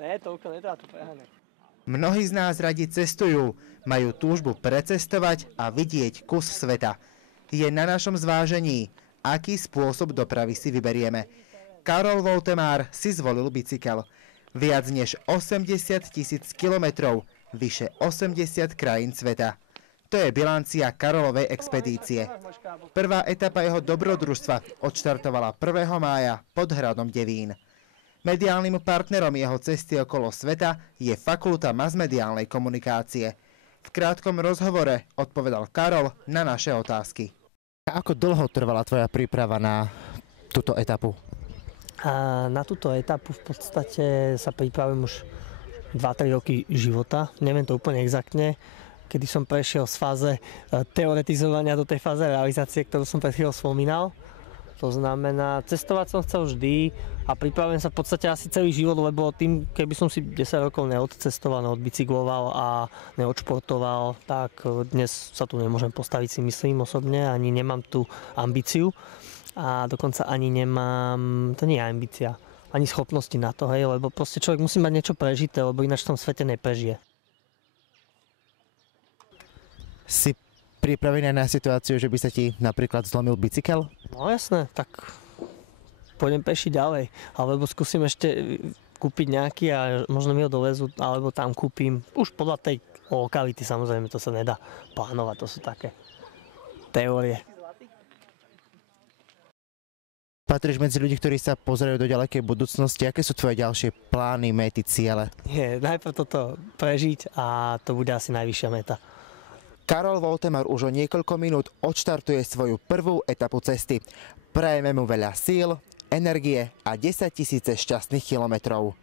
Ne, toľko netreba to preháňať. Mnohí z nás radi cestujú, majú túžbu precestovať a vidieť kus sveta. Je na našom zvážení, aký spôsob dopravy si vyberieme. Karol Voltemár si zvolil bicykel. Viac než 80 000 kilometrov, vyše 80 krajín sveta. To je bilancia Karolovej expedície. Prvá etapa jeho dobrodružstva odštartovala 1. mája pod hradom Devín. Mediálnym partnerom jeho cesty okolo sveta je Fakulta masmediálnej komunikácie. V krátkom rozhovore odpovedal Karol na naše otázky. Ako dlho trvala tvoja príprava na túto etapu? Na túto etapu v podstate sa pripravujem už 2-3 roky života. Neviem to úplne exaktne, kedy som prešiel z fáze teoretizovania do tej fáze realizácie, ktorú som pred chvíľou spomínal. To znamená, cestovať som chcel vždy a pripravujem sa v podstate asi celý život, lebo tým, keby som si 10 rokov neodcestoval, neodbicykloval a neodšportoval, tak dnes sa tu nemôžem postaviť, si myslím osobne, ani nemám tú ambíciu a dokonca ani nemám, to nie je ambícia, ani schopnosti na to, hej, lebo proste človek musí mať niečo prežité, lebo ináč v tom svete neprežije. Si pripravený na situáciu, že by sa ti napríklad zlomil bicykel? No jasné, tak pôjdem peši ďalej, alebo skúsim ešte kúpiť nejaký a možno mi ho dovezú, alebo tam kúpim. Už podľa tej lokality, samozrejme, to sa nedá plánovať, to sú také teórie. Patríš medzi ľudí, ktorí sa pozerajú do ďalekej budúcnosti. Aké sú tvoje ďalšie plány, mety, ciele? Najprv toto prežiť a to bude asi najvyššia meta. Karol Voltemár už o niekoľko minút odštartuje svoju prvú etapu cesty. Prajeme mu veľa síl, energie a 10 000 šťastných kilometrov.